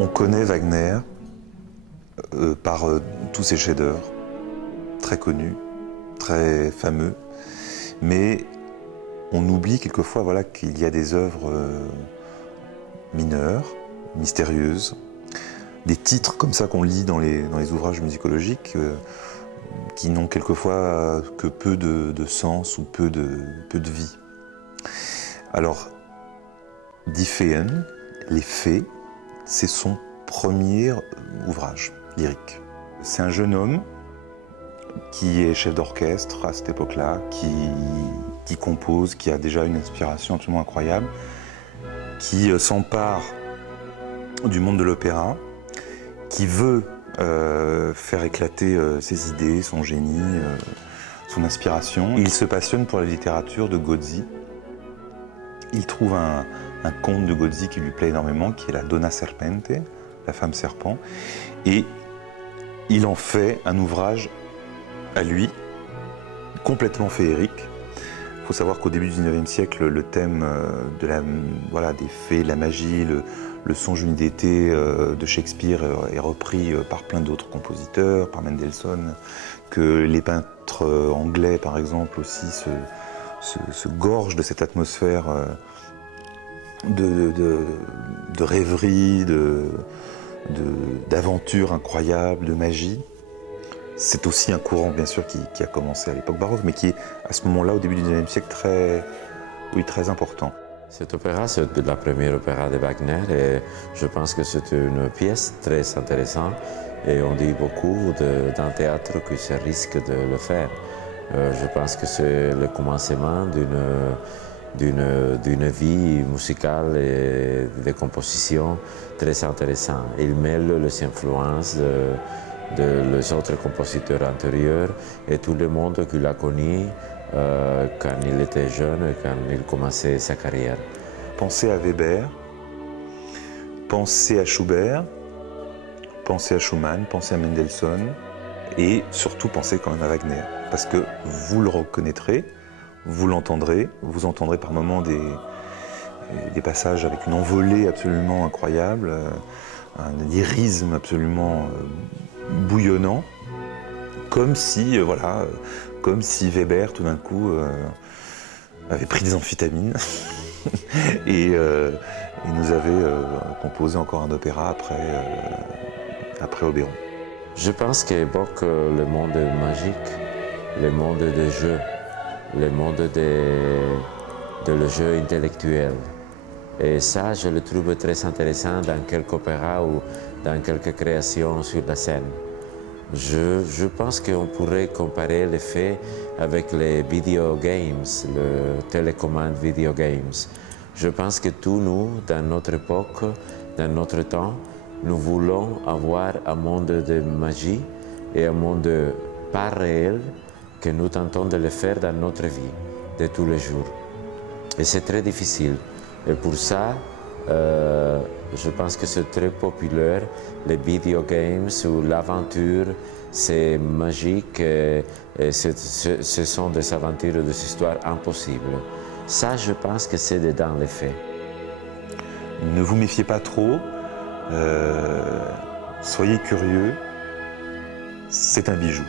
On connaît Wagner par tous ses chefs-d'œuvre, très connus, très fameux, mais on oublie quelquefois voilà, qu'il y a des œuvres mineures, mystérieuses, des titres comme ça qu'on lit dans les ouvrages musicologiques qui n'ont quelquefois que peu de sens ou peu de vie. Alors, Die Feen, les Fées, c'est son premier ouvrage lyrique. C'est un jeune homme qui est chef d'orchestre à cette époque-là, qui compose, qui a déjà une inspiration absolument incroyable, qui s'empare du monde de l'opéra, qui veut faire éclater ses idées, son génie, son inspiration. Il se passionne pour la littérature de Gozzi. Il trouve un conte de Gozzi qui lui plaît énormément, qui est la Donna Serpente, la femme serpent, et il en fait un ouvrage à lui, complètement féerique. Il faut savoir qu'au début du XIXe siècle, le thème des fées, de la magie, le songe d'une d'été de Shakespeare est repris par plein d'autres compositeurs, par Mendelssohn, que les peintres anglais, par exemple, aussi se gorgent de cette atmosphère de rêverie, d'aventure incroyable, de magie. C'est aussi un courant, bien sûr, qui a commencé à l'époque baroque, mais qui est, à ce moment-là, au début du XIXe siècle, très important. Cet opéra, c'est la première opéra de Wagner et je pense que c'est une pièce très intéressante et on dit beaucoup d'un théâtre qui se risque de le faire. Je pense que c'est le commencement d'une vie musicale et de composition très intéressante. Il mêle les influences des autres compositeurs antérieurs et tout le monde qui l'a connu quand il était jeune, quand il commençait sa carrière. Pensez à Weber, pensez à Schubert, pensez à Schumann, pensez à Mendelssohn et surtout pensez quand même à Wagner. Parce que vous le reconnaîtrez, vous l'entendrez, vous entendrez par moments des passages avec une envolée absolument incroyable, un lyrisme absolument bouillonnant, comme si Weber, tout d'un coup, avait pris des amphétamines et nous avait composé encore un opéra après Oberon. Je pense qu'évoque le monde magique, le monde des jeux, le monde le jeu intellectuel. Et ça, je le trouve très intéressant dans quelques opéras ou dans quelques créations sur la scène. Je pense qu'on pourrait comparer les faits avec les video games, le télécommande video games. Je pense que tous nous, dans notre époque, dans notre temps, nous voulons avoir un monde de magie et un monde pas réel que nous tentons de le faire dans notre vie de tous les jours. Et c'est très difficile. Et pour ça, je pense que c'est très populaire, les video games ou l'aventure, c'est magique et ce sont des aventures et des histoires impossibles. Ça, je pense que c'est dans les faits. Ne vous méfiez pas trop, soyez curieux, c'est un bijou.